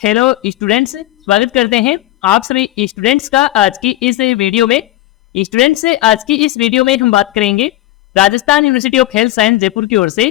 Hello students, स्वागत करते हैं आप सभी स्टूडेंट्स का आज की इस वीडियो में। स्टूडेंट्स, आज की इस वीडियो में हम बात करेंगे Rajasthan university of health science Jaipur की ओर से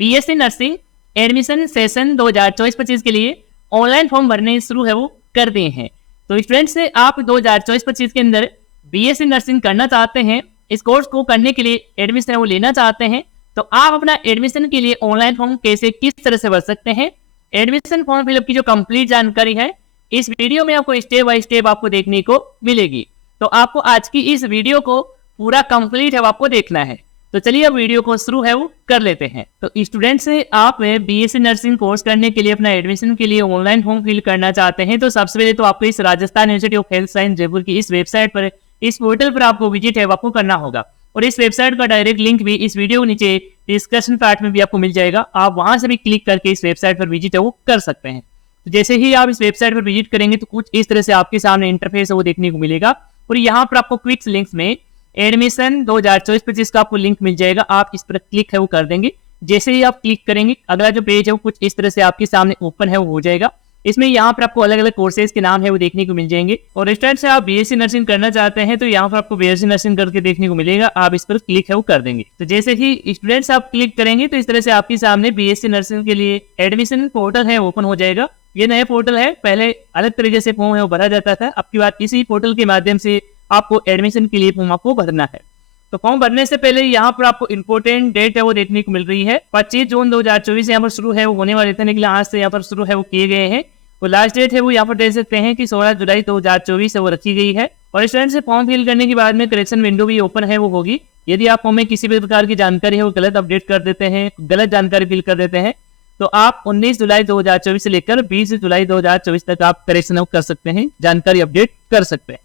बीएससी नर्सिंग एडमिशन सेशन 2024-25 के लिए ऑनलाइन फॉर्म भरने शुरू है वो कर दिए हैं। तो स्टूडेंट्स, आप 2024-25 के अंदर बीएससी नर्सिंग करना चाहते हैं, इस कोर्स को करने के लिए एडमिशन वो लेना चाहते हैं, तो आप अपना एडमिशन के लिए ऑनलाइन फॉर्म कैसे किस तरह से भर सकते हैं, एडमिशन फॉर्म फिलअप की जो कंप्लीट जानकारी है इस वीडियो में आपको स्टेप बाय स्टेप आपको देखने को मिलेगी। तो आपको आज की इस वीडियो को पूरा कंप्लीट है आपको देखना है। तो चलिए अब वीडियो को शुरू है वो कर लेते हैं। तो स्टूडेंट्स, आप बीएससी नर्सिंग कोर्स करने के लिए अपना एडमिशन के लिए ऑनलाइन फॉर्म फिल करना चाहते हैं, तो सबसे पहले तो आपको इस Rajasthan university of health science Jaipur की इस वेबसाइट पर, इस पोर्टल पर आपको विजिट है आपको करना होगा। और इस वेबसाइट का डायरेक्ट लिंक भी इस वीडियो के नीचे डिस्कशन पार्ट में भी आपको मिल जाएगा। आप वहां से भी क्लिक करके इस वेबसाइट पर विजिट है वो कर सकते हैं। तो जैसे ही आप इस वेबसाइट पर विजिट करेंगे तो कुछ इस तरह से आपके सामने इंटरफेस है वो देखने को मिलेगा। और यहाँ पर आपको क्विक लिंक्स में एडमिशन 2024-25 का आपको लिंक मिल जाएगा। आप इस पर क्लिक है वो कर देंगे। जैसे ही आप क्लिक करेंगे अगला जो पेज है वो कुछ इस तरह से आपके सामने ओपन है वो हो जाएगा। इसमें यहाँ पर आपको अलग अलग कोर्सेज के नाम है वो देखने को मिल जाएंगे। और स्टूडेंट्स, आप बीएससी नर्सिंग करना चाहते हैं तो यहाँ पर आपको बीएससी नर्सिंग करके देखने को मिलेगा। आप इस पर क्लिक है वो कर देंगे। तो जैसे ही स्टूडेंट्स आप क्लिक करेंगे तो इस तरह से आपके सामने बीएससी नर्सिंग के लिए एडमिशन पोर्टल है ओपन हो जाएगा। ये नया पोर्टल है, पहले अलग तरीके से फॉर्म है वो भरा जाता था, अब की बात इसी पोर्टल के माध्यम से आपको एडमिशन के लिए फॉर्म आपको भरना है। तो फॉर्म भरने से पहले यहाँ पर आपको इंपोर्टेंट डेट है वो देखने को मिल रही है। 25 जून 2024 यहाँ पर शुरू है वो होने वाले थे, लेकिन आज से यहाँ पर शुरू है वो किए गए हैं। वो लास्ट डेट है वो यहाँ पर देख सकते हैं कि 16 जुलाई 2024 से वो रखी गई है। और स्टूडेंट से फॉर्म फिल करने के बाद में करेक्शन विंडो भी ओपन है वो होगी। यदि आप फॉर्म में किसी भी प्रकार की जानकारी है वो गलत अपडेट कर देते हैं, गलत जानकारी फिल कर देते हैं, तो आप 19 जुलाई 2024 से लेकर 20 जुलाई 2024 तक आप करेक्शन कर सकते हैं, जानकारी अपडेट कर सकते हैं।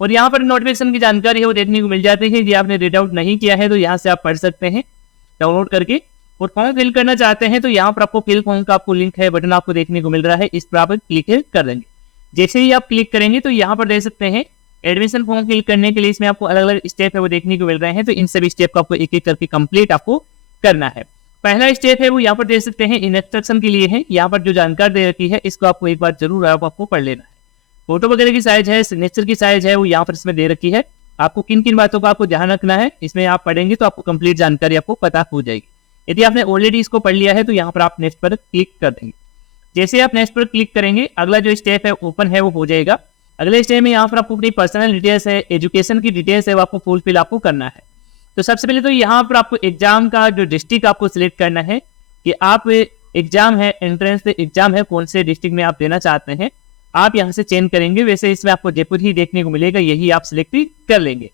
और यहाँ पर नोटिफिकेशन की जानकारी है वो देखने को मिल जाती है। यदि आपने रीड आउट नहीं किया है तो यहाँ से आप पढ़ सकते हैं डाउनलोड करके। और फॉर्म फिल करना चाहते हैं तो यहाँ पर आपको फिल फॉर्म का आपको लिंक है बटन आपको देखने को मिल रहा है, इस पर आप क्लिक कर देंगे। जैसे ही आप क्लिक करेंगे तो यहाँ पर देख सकते हैं एडमिशन फॉर्म फिल करने के लिए इसमें आपको अलग अलग स्टेप है वो देखने को मिल रहे हैं। तो इन सभी स्टेप को आपको एक एक करके कंप्लीट आपको करना है। पहला स्टेप है वो यहाँ पर देख सकते हैं इंस्ट्रक्शन के लिए है। यहाँ पर जो जानकारी दे रखी है इसको आपको एक बार जरूर आपको पढ़ लेना है। फोटो वगैरह की साइज है, सिग्नेचर की साइज है वो यहाँ पर इसमें दे रखी है। आपको किन किन बातों का आपको ध्यान रखना है इसमें आप पढ़ेंगे तो आपको कंप्लीट जानकारी आपको पता हो जाएगी। यदि आपने ऑलरेडी इसको पढ़ लिया है तो यहाँ पर आप नेक्स्ट पर क्लिक कर देंगे। जैसे आप नेक्स्ट पर क्लिक करेंगे अगला जो स्टेप है ओपन है वो हो जाएगा। अगले स्टेप में यहाँ पर आपको अपनी पर्सनल डिटेल्स है, एजुकेशन की डिटेल्स है वो आपको फुलफिल आपको करना है। तो सबसे पहले तो यहाँ पर आपको एग्जाम का जो डिस्ट्रिक्ट आपको सिलेक्ट करना है कि आप एग्जाम है, एंट्रेंस एग्जाम है, कौन से डिस्ट्रिक्ट में आप देना चाहते हैं, आप यहाँ से चेंज करेंगे। वैसे इसमें आपको जयपुर ही देखने को मिलेगा, यही आप सिलेक्ट कर लेंगे।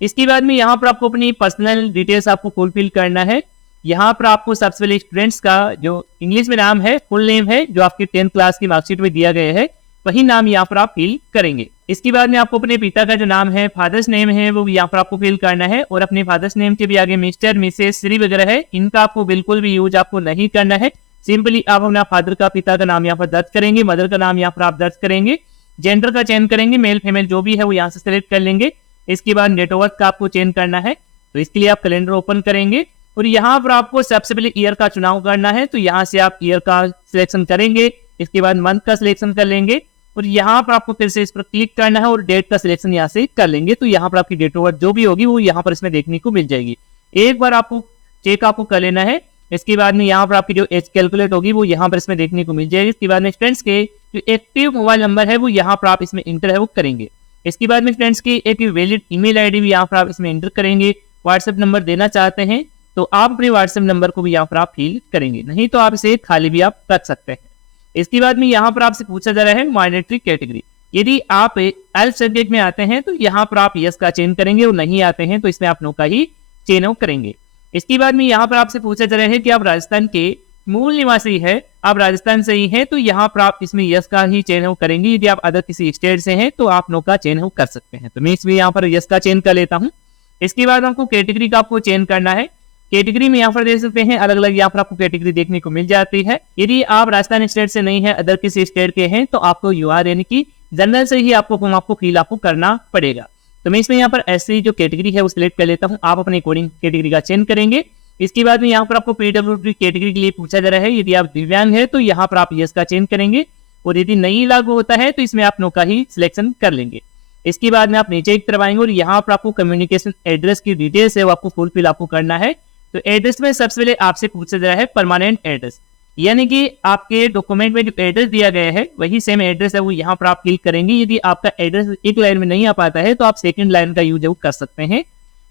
इसके बाद में यहाँ पर आपको अपनी पर्सनल डिटेल्स आपको फुलफिल करना है। यहाँ पर आपको सबसे पहले स्टूडेंट्स का जो इंग्लिश में नाम है, फुल नेम है, जो आपकी 10th क्लास की मार्कशीट में दिया गया है वही नाम यहाँ पर आप फिल करेंगे। इसके बाद में आपको अपने पिता का जो नाम है, फादर्स नेम है, वो यहाँ पर आपको फिल करना है। और अपने फादर्स नेम के भी आगे मिस्टर, मिसेस, श्री वगैरह है, इनका आपको बिल्कुल भी यूज आपको नहीं करना है। सिंपली आप अपना फादर का, पिता का नाम यहाँ पर दर्ज करेंगे, मदर का नाम यहाँ पर आप दर्ज करेंगे, जेंडर का चयन करेंगे, मेल फीमेल जो भी है वो यहाँ से सेलेक्ट कर लेंगे। इसके बाद डेट ऑफ बर्थ का आपको चेंज करना है, तो इसके लिए आप कैलेंडर ओपन करेंगे और यहाँ पर आपको सबसे पहले ईयर का चुनाव करना है। तो यहाँ से आप ईयर का सिलेक्शन करेंगे, इसके बाद मंथ का सिलेक्शन कर लेंगे और यहाँ पर आपको फिर से इस पर क्लिक करना है और डेट का सिलेक्शन यहाँ से कर लेंगे। तो यहाँ पर आपकी डेट ऑफ बर्थ जो भी होगी वो यहाँ पर इसमें देखने को मिल जाएगी। एक बार आपको चेक आपको कर लेना है। इसके बाद में यहाँ पर आपकी जो एज कैलकुलेट होगी वो यहाँ पर इसमें देखने को मिल जाएगी। इसके बाद में स्टूडेंट्स के जो एक्टिव मोबाइल नंबर है वो यहाँ पर आप इसमें इंटर है वो करेंगे। इसके बाद में स्टूडेंट्स की एक वैलिड ईमेल आईडी भी यहाँ पर आप इसमें इंटर करेंगे। व्हाट्सएप नंबर देना चाहते हैं तो आप अपने व्हाट्सएप नंबर को भी यहाँ पर आप फिल करेंगे, नहीं तो आप इसे खाली भी आप रख सकते हैं। इसके बाद में यहाँ पर आपसे पूछा जा रहा है माइनॉरिटी कैटेगरी। यदि आप एल सब्जेक्ट में आते हैं तो यहाँ पर आप यस का चयन करेंगे और नहीं आते हैं तो इसमें आप नो का ही चयन करेंगे। इसके बाद में यहाँ पर आपसे पूछा जा रहा है कि आप राजस्थान के मूल निवासी है, आप राजस्थान से ही हैं, तो यहाँ पर आप इसमें यस का ही चयन करेंगे। यदि आप अदर किसी स्टेट से हैं तो आप नो का चयन कर सकते हैं। तो मैं इसमें यहाँ पर यस का चयन कर लेता हूँ। इसके बाद आपको कैटेगरी का आपको चयन करना है। कैटेगरी में यहाँ पर देख सकते हैं अलग अलग यहाँ पर आपको कैटेगरी देखने को मिल जाती है। यदि आप राजस्थान स्टेट से नहीं है, अदर किसी स्टेट के हैं, तो आपको यूआर यानी कि जनरल से ही आपको फॉर्म आपको फिल आपको करना पड़ेगा। तो मैं इसमें यहाँ पर ऐसी जो कैटेगरी है वो सिलेक्ट कर लेता हूँ। आप अपने अकॉर्डिंग कैटेगरी का चयन करेंगे। इसके बाद में यहाँ पर आपको पीडब्ल्यूडी कैटेगरी के लिए पूछा जा रहा है। यदि आप दिव्यांग है तो यहाँ पर आप यस का चयन करेंगे। और यदि नहीं लागू होता है तो इसमें आप नो का ही सिलेक्शन कर लेंगे। इसके बाद में आप नीचे एक तरफ आएंगे और यहाँ पर आपको कम्युनिकेशन एड्रेस की डिटेल्स है वो आपको फुलफिल आपको करना है। तो एड्रेस में सबसे पहले आपसे पूछा जा रहा है परमानेंट एड्रेस, यानी कि आपके डॉक्यूमेंट में जो एड्रेस दिया गया है वही सेम एड्रेस है वो यहाँ पर आप क्लिक करेंगे। यदि आपका एड्रेस एक लाइन में नहीं आ पाता है तो आप सेकंड लाइन का यूज कर सकते हैं।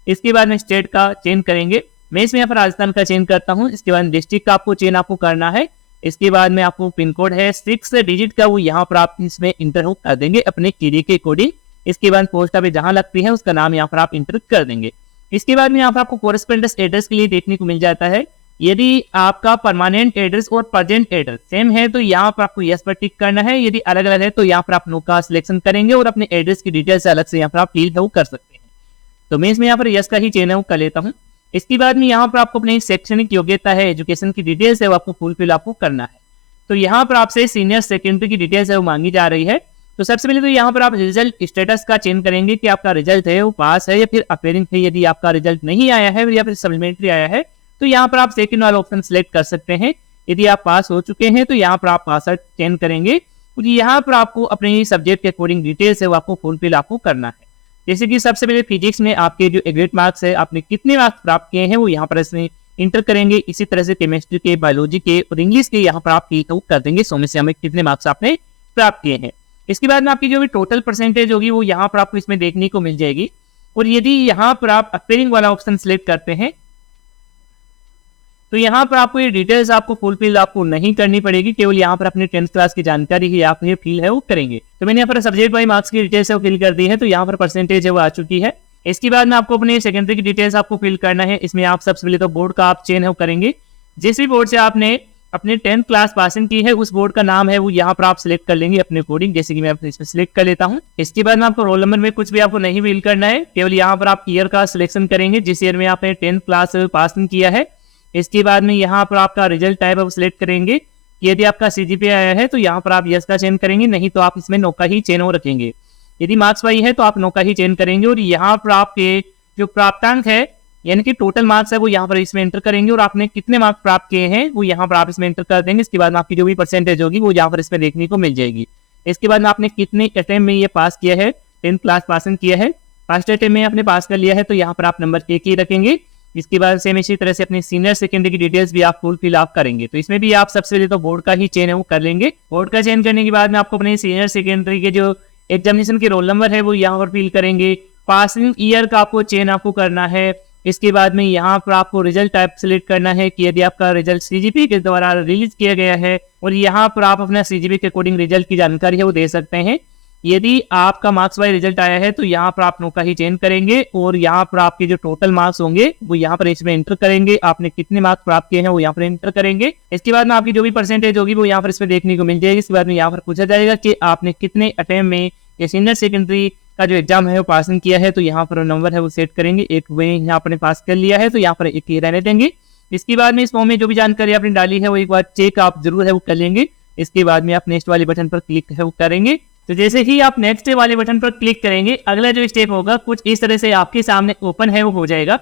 इसके बाद में स्टेट का चेंज करेंगे, मैं इसमें यहाँ पर राजस्थान का चेंज करता हूँ। इसके बाद डिस्ट्रिक्ट का आपको चेंज आपको करना है। इसके बाद में आपको पिन कोड है 6 डिजिट का वो यहाँ पर आप इसमें इंटर कर देंगे अपने एरिया के अकॉर्डिंग। इसके बाद पोस्ट ऑफिस जहाँ लगती है उसका नाम यहाँ पर आप इंटर कर देंगे। इसके बाद में यहाँ पर आपको कोरेस्पोंडेंस एड्रेस के लिए देखने को मिल जाता है। यदि आपका परमानेंट एड्रेस और प्रेजेंट एड्रेस सेम है तो यहाँ पर आपको यस पर टिक करना है। यदि अलग अलग है तो यहाँ पर आप नो का सिलेक्शन करेंगे और अपने एड्रेस की डिटेल्स अलग से यहाँ पर आप फिल कर सकते हैं। तो मैं इसमें यहाँ पर यस का ही चेंज कर लेता हूँ। इसके बाद में यहाँ पर आपको अपनी शैक्षणिक योग्यता है, एजुकेशन की डिटेल्स है वो आपको फुलफिल आपको करना है। तो यहाँ पर आपसे सीनियर सेकेंडरी की डिटेल्स है वो मांगी जा रही है। तो सबसे पहले तो यहाँ पर आप रिजल्ट स्टेटस का चेंज करेंगे कि आपका रिजल्ट है वो पास है या फिर अपेयरिंग है। यदि आपका रिजल्ट नहीं आया है या फिर सप्लीमेंट्री आया है तो यहाँ पर आप सेकंड वाला ऑप्शन सेलेक्ट कर सकते हैं। यदि आप पास हो चुके हैं तो यहाँ पर आप पास चेंज करेंगे। यहाँ पर आपको अपने सब्जेक्ट के अकॉर्डिंग डिटेल्स है वो आपको फुलफिल आपको करना है। जैसे कि सबसे पहले फिजिक्स में आपके जो एग्रेड मार्क्स है आपने कितने मार्क्स प्राप्त किए हैं वो यहाँ पर इसमें इंटर करेंगे। इसी तरह से केमिस्ट्री के, बायोलॉजी के और इंग्लिश के यहाँ पर आप फिल कर देंगे 100 में से हमें कितने मार्क्स आपने प्राप्त किए हैं। इसके बाद में आपकी जो भी टोटल परसेंटेज होगी वो यहाँ पर आपको इसमें देखने को मिल जाएगी। और यदि यहाँ पर आप अपेयरिंग वाला ऑप्शन सिलेक्ट करते हैं तो यहाँ पर आपको ये डिटेल्स आपको फुलफिल आपको नहीं करनी पड़ेगी, केवल यहाँ पर अपने 10th क्लास की जानकारी ही आप ये फिल है वो करेंगे। तो मैंने यहाँ पर सब्जेक्ट बाई मार्क्स की डिटेल्स है वो फिल कर दी है, तो यहाँ पर परसेंटेज है वो आ चुकी है। इसके बाद में आपको अपने सेकेंडरी की डिटेल्स आपको फिल करना है। इसमें आप सबसे पहले तो बोर्ड का आप चेंज करेंगे। जिस भी बोर्ड से आपने अपने 10th क्लास पासिंग की है उस बोर्ड का नाम है वो यहाँ पर आप सिलेक्ट कर लेंगे अपने अकॉर्डिंग, जैसे कि मैं इसमें सिलेक्ट कर लेता हूँ। इसके बाद में आपको रोल नंबर में कुछ भी आपको नहीं फिल करना है, केवल यहाँ पर आप ईयर का सिलेक्शन करेंगे जिस ईयर में आपने 10th क्लास पासिंग किया है। इसके बाद में यहाँ पर आपका रिजल्ट टाइप आप सिलेक्ट करेंगे। यदि आपका सीजीपीए आया है तो यहाँ पर आप यस का चेंज करेंगे, नहीं तो आप इसमें नो का ही चेंज रखेंगे। यदि मार्क्स वाई है तो आप नो का ही चेंज करेंगे। और यहाँ पर आपके जो प्राप्तांक है यानी कि टोटल मार्क्स है वो यहाँ पर इसमें एंटर करेंगे और आपने कितने मार्क्स प्राप्त किए हैं वो यहाँ पर आप इसमें एंटर कर देंगे। इसके बाद में आपकी जो भी परसेंटेज होगी वो यहाँ पर इसमें देखने को मिल जाएगी। इसके बाद में आपने कितने अटेम्प्ट में ये पास किया है, 10th क्लास पासिंग किया है, फर्स्ट अटेम्प्ट में आपने पास कर लिया है तो यहाँ पर आप नंबर 1 ही रखेंगे। इसके बाद सेम इसी तरह से अपनी सीनियर सेकेंडरी की डिटेल्स भी आप फुलफिल आप करेंगे। तो इसमें भी आप सबसे पहले तो बोर्ड का ही चेंज है वो कर लेंगे। बोर्ड का चेंज करने के बाद में आपको अपने सीनियर सेकेंडरी के जो एग्जामिनेशन के रोल नंबर है वो यहाँ पर फिल करेंगे। पासिंग ईयर का आपको चेंज आपको करना है। इसके बाद में यहाँ पर आपको रिजल्ट टाइप सिलेक्ट करना है कि यदि आपका रिजल्ट सीजीपी के द्वारा रिलीज किया गया है, और यहाँ पर आप अपना सीजीपी के अकॉर्डिंग रिजल्ट की जानकारी है वो दे सकते हैं। यदि आपका मार्क्स वाइज रिजल्ट आया है तो यहाँ पर आप नो का ही चेंज करेंगे और यहाँ पर आपके जो टोटल मार्क्स होंगे वो यहाँ पर इसमें एंटर करेंगे। आपने कितने मार्क्स प्राप्त किए हैं वो यहाँ पर एंटर करेंगे। इसके बाद में आपकी जो भी परसेंटेज होगी वो यहाँ पर इसमें देखने को मिल जाएगी। इसके बाद में यहाँ पर पूछा जाएगा कि आपने कितने अटेम्प्ट में या सीनियर सेकेंडरी का जो एग्जाम है वो पासिंग किया है, तो यहाँ पर नंबर है वो सेट करेंगे। एक वे यहाँ पर पास कर लिया है तो यहाँ पर एक ही रहने देंगे। इसके बाद में इस फॉर्म में जो भी जानकारी आपने डाली है वो एक बार चेक आप जरूर है वो कर लेंगे। इसके बाद में आप नेक्स्ट वाले बटन पर क्लिक है वो करेंगे। तो जैसे ही आप नेक्स्ट वाले बटन पर क्लिक करेंगे अगला जो स्टेप होगा कुछ इस तरह से आपके सामने ओपन है वो हो जाएगा।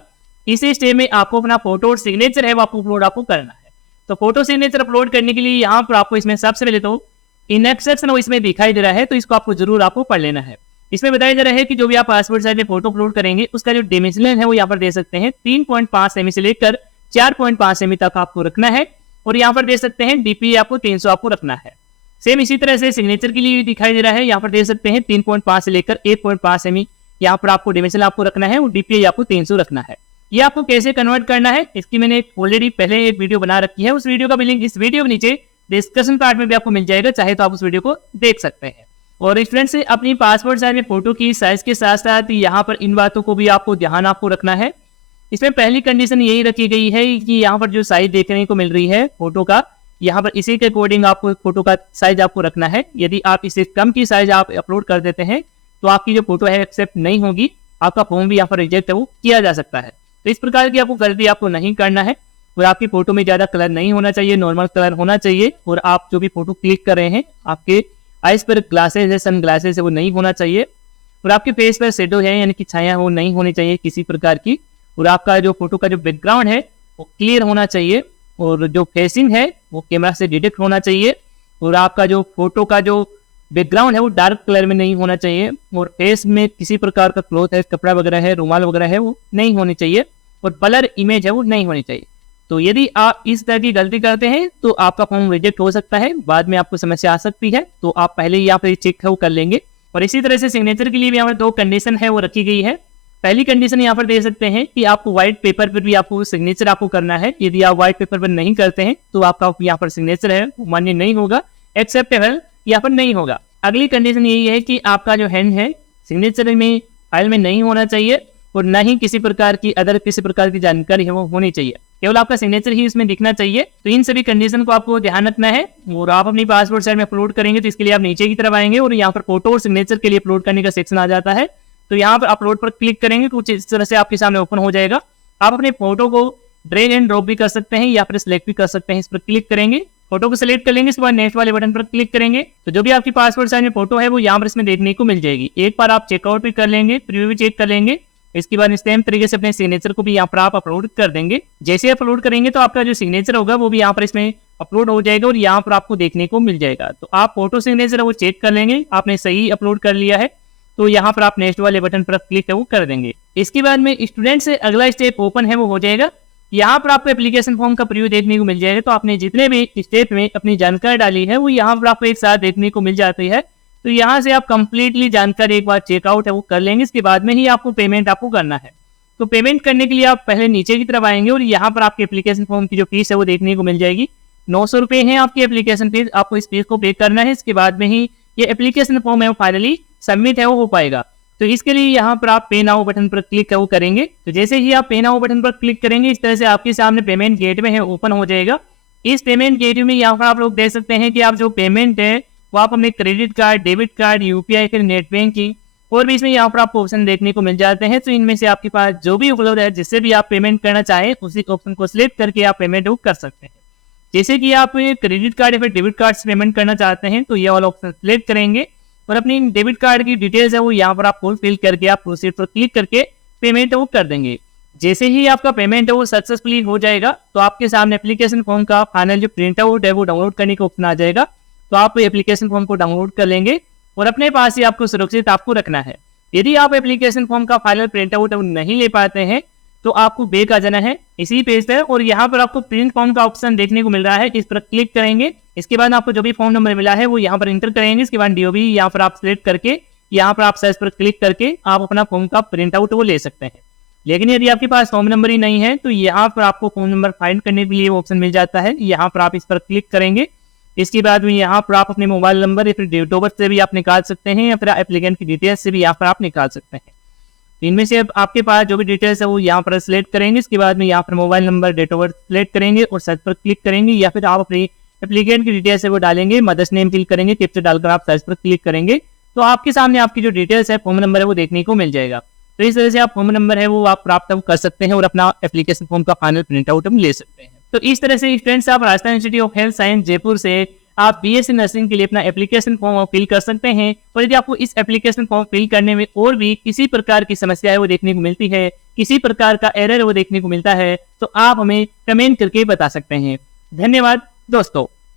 इस स्टेप में आपको अपना फोटो और सिग्नेचर है वो आपको अपलोड आपको करना है। तो फोटो सिग्नेचर अपलोड करने के लिए यहाँ पर आपको इसमें सबसे पहले तो इनएक्सेप्शन वो इसमें दिखाई दे रहा है तो इसको आपको जरूर आपको पढ़ लेना है। इसमें बताया जा रहा है कि जो भी आप पासपोर्ट साइज में फोटो अपलोड करेंगे उसका जो डिमेंशन है वो यहाँ पर दे सकते हैं 3.5 सेमी से लेकर 4.5 सेमी तक आपको रखना है। और यहाँ पर दे सकते हैं डीपी आपको 300 आपको रखना है। सेम इसी तरह से सिग्नेचर के लिए दिखाई दे रहा है, यहाँ पर दे सकते हैं 3.5 से लेकर 1.5 सेमी यहाँ पर आपको डिमेंशन आपको रखना है और डीपी आपको 300 रखना है। ये आपको कैसे कन्वर्ट करना है इसकी मैंने ऑलरेडी पहले एक वीडियो बना रखी है, उस वीडियो का भी लिंक इस वीडियो के नीचे डिस्कशन पार्ट में भी आपको मिल जाएगा, चाहे तो आप उस वीडियो को देख सकते हैं। और स्टूडेंट्स अपनी पासपोर्ट साइज में फोटो की साइज के साथ साथ यहाँ पर इन बातों को भी आपको ध्यान आपको रखना है। इसमें पहली कंडीशन यही रखी गई है कि यहाँ पर जो साइज देखने को मिल रही है फोटो का, यहाँ पर इसी के अकॉर्डिंग आपको फोटो का साइज आपको रखना है। यदि आप इससे कम की साइज आप अपलोड कर देते हैं तो आपकी जो फोटो है एक्सेप्ट नहीं होगी, आपका फॉर्म भी यहाँ पर रिजेक्ट है वो किया जा सकता है। तो इस प्रकार की आपको गलती आपको नहीं करना है। और आपकी फोटो में ज्यादा कलर नहीं होना चाहिए, नॉर्मल कलर होना चाहिए। और आप जो भी फोटो क्लिक कर रहे हैं आपके आइस पर ग्लासेस है, सन ग्लासेस है वो नहीं होना चाहिए। और आपके फेस पर शेडो है यानी कि छाया वो नहीं होनी चाहिए किसी प्रकार की। और आपका जो फोटो का जो बैकग्राउंड है वो क्लियर होना चाहिए और जो फेसिंग है वो कैमरा से डिटेक्ट होना चाहिए। और आपका जो फोटो का जो बैकग्राउंड है वो डार्क कलर में नहीं होना चाहिए, और फेस में किसी प्रकार का क्लॉथ है, कपड़ा वगैरह है, रुमाल वगैरह है, वो नहीं होनी चाहिए, और ब्लर इमेज है वो नहीं होनी चाहिए। तो यदि आप इस तरह की गलती करते हैं तो आपका फॉर्म रिजेक्ट हो सकता है, बाद में आपको समस्या आ सकती है। तो आप पहले ही यहाँ पर चेक है वो कर लेंगे। और इसी तरह से सिग्नेचर के लिए भी यहाँ पर 2 कंडीशन है वो रखी गई है। पहली कंडीशन यहाँ पर दे सकते हैं कि आपको व्हाइट पेपर पर भी आपको सिग्नेचर आपको करना है। यदि आप व्हाइट पेपर पर नहीं करते हैं तो आपका यहाँ पर सिग्नेचर है मान्य नहीं होगा, एक्सेप्टेबल यहाँ पर नहीं होगा। अगली कंडीशन यही है कि आपका जो हैंड है सिग्नेचर में फाइल में नहीं होना चाहिए, और न ही किसी प्रकार की जानकारी है वो होनी चाहिए, केवल आपका सिग्नेचर ही इसमें दिखना चाहिए। तो इन सभी कंडीशन को आपको ध्यान रखना है। और आप अपनी पासपोर्ट साइज में अपलोड करेंगे तो इसके लिए आप नीचे की तरफ आएंगे और यहाँ पर फोटो और सिग्नेचर के लिए अपलोड करने का सेक्शन आ जाता है। तो यहाँ पर अपलोड पर क्लिक करेंगे, कुछ इस तरह से आपके सामने ओपन हो जाएगा। आप अपने फोटो को ड्रैग एंड ड्रॉप भी कर सकते हैं या फिर सिलेक्ट भी कर सकते हैं। इस पर क्लिक करेंगे, फोटो को सिलेक्ट कर लेंगे, इसके बाद नेक्स्ट वाले बटन पर क्लिक करेंगे तो जो भी आपकी पासपोर्ट साइज में फोटो है वो यहाँ पर इसमें देखने को मिल जाएगी। एक बार आप चेकआउट भी कर लेंगे, प्रीव्यू भी चेक कर लेंगे। इसके बाद सेम तरीके से अपने सिग्नेचर को भी यहाँ पर आप अपलोड कर देंगे। जैसे अपलोड करेंगे तो आपका जो सिग्नेचर होगा वो भी यहाँ पर इसमें अपलोड हो जाएगा और यहाँ पर आपको देखने को मिल जाएगा। तो आप फोटो सिग्नेचर वो चेक कर लेंगे, आपने सही अपलोड कर लिया है तो यहाँ पर आप नेक्स्ट वाले बटन पर क्लिक है वो कर देंगे। इसके बाद में स्टूडेंट से अगला स्टेप ओपन है वो हो जाएगा। यहाँ पर आपको एप्लीकेशन फॉर्म का प्रीव्यू देखने को मिल जाएगा। तो आपने जितने भी स्टेप में अपनी जानकारी डाली है वो यहाँ पर आपको एक साथ देखने को मिल जाती है। तो यहाँ से आप कंप्लीटली जानकारी एक बार चेकआउट है वो कर लेंगे। इसके बाद में ही आपको पेमेंट आपको करना है। तो पेमेंट करने के लिए आप पहले नीचे की तरफ आएंगे और यहाँ पर आपके एप्लीकेशन फॉर्म की जो फीस है वो देखने को मिल जाएगी। 900 रुपये है आपकी एप्लीकेशन फीस, आपको इस फीस को पे करना है। इसके बाद में ही ये एप्लीकेशन फॉर्म है वो फाइनली सबमिट है वो हो पाएगा। तो इसके लिए यहाँ पर आप पे नाउ बटन पर क्लिक है वो करेंगे। तो जैसे ही आप पे नाउ बटन पर क्लिक करेंगे इस तरह से आपके सामने पेमेंट गेटवे है ओपन हो जाएगा। इस पेमेंट गेटवे में यहाँ पर आप लोग देख सकते हैं कि आप जो पेमेंट है वो आप अपने credit card, debit card, UPI, फिर नेट बैंकिंग और भी इसमें यहाँ पर आपको ऑप्शन देखने को मिल जाते हैं। तो इनमें से आपके पास जो भी उपलब्ध है जिससे भी आप पेमेंट करना चाहें उसी ऑप्शन को सिलेक्ट करके आप पेमेंट कर सकते हैं। जैसे कि आप क्रेडिट कार्ड या फिर डेबिट कार्ड से पेमेंट करना चाहते हैं तो ये वाला ऑप्शन सिलेक्ट करेंगे और अपनी डेबिट कार्ड की डिटेल्स है वो यहाँ पर आप फिल करके आप प्रोसीड पर क्लिक करके पेमेंट वो कर देंगे। जैसे ही आपका पेमेंट है वो सक्सेसफुली हो जाएगा तो आपके सामने एप्लीकेशन फॉर्म का फाइनल जो प्रिंट आउट है वो डाउनलोड करने का ऑप्शन आ जाएगा। तो आप एप्लीकेशन फॉर्म को डाउनलोड कर लेंगे और अपने पास ही आपको सुरक्षित आपको रखना है। यदि आप एप्लीकेशन फॉर्म का फाइनल प्रिंट आउट नहीं ले पाते हैं तो आपको बैक आ जाना है इसी पेज पर और यहाँ पर आपको प्रिंट फॉर्म का ऑप्शन देखने को मिल रहा है, इस पर क्लिक करेंगे। इसके बाद आपको जो भी फॉर्म नंबर मिला है वो यहाँ पर इंटर करेंगे। इसके बाद डीओबी यहाँ पर आप सिलेक्ट करके यहाँ पर आप सर्च पर क्लिक करके आप अपना फॉर्म का प्रिंट आउट वो ले सकते हैं। लेकिन यदि आपके पास फॉर्म नंबर ही नहीं है तो यहाँ पर आपको फॉर्म नंबर फाइंड करने के लिए ऑप्शन मिल जाता है। यहाँ पर आप इस पर क्लिक करेंगे। इसके बाद में यहाँ पर आप अपने मोबाइल नंबर या फिर डेट ऑफ बर्थ से भी आप निकाल सकते हैं या फिर एप्लीकेंट की डिटेल्स से भी यहाँ पर आप निकाल सकते हैं। इनमें से आपके पास जो भी डिटेल्स है वो यहाँ पर सिलेक्ट करेंगे। इसके बाद में यहाँ पर mobile number, date of birth select करेंगे और सर्च पर क्लिक करेंगे या फिर आप अपनी एप्लीकेंट की डिटेल्स है वो डालेंगे, मदर्स नेम फिल करेंगे, कैप्चा डालकर आप सर्च पर क्लिक करेंगे तो आपके सामने आपकी जो डिटेल्स है फॉर्म नंबर है वो देखने को मिल जाएगा। तो इस तरह से आप फॉर्म नंबर है वो आप प्राप्त कर सकते हैं और अपना एप्लीकेशन फॉर्म का फाइनल प्रिंट आउट ले सकते हैं। तो इस तरह से स्टूडेंट्स आप Rajasthan institute of health science Jaipur से आप बीएससी नर्सिंग के लिए अपना एप्लीकेशन फॉर्म फिल कर सकते हैं। और यदि आपको इस एप्लीकेशन फॉर्म फिल करने में और भी किसी प्रकार की समस्या है वो देखने को मिलती है, किसी प्रकार का एरर वो देखने को मिलता है तो आप हमें कमेंट करके बता सकते हैं। धन्यवाद दोस्तों।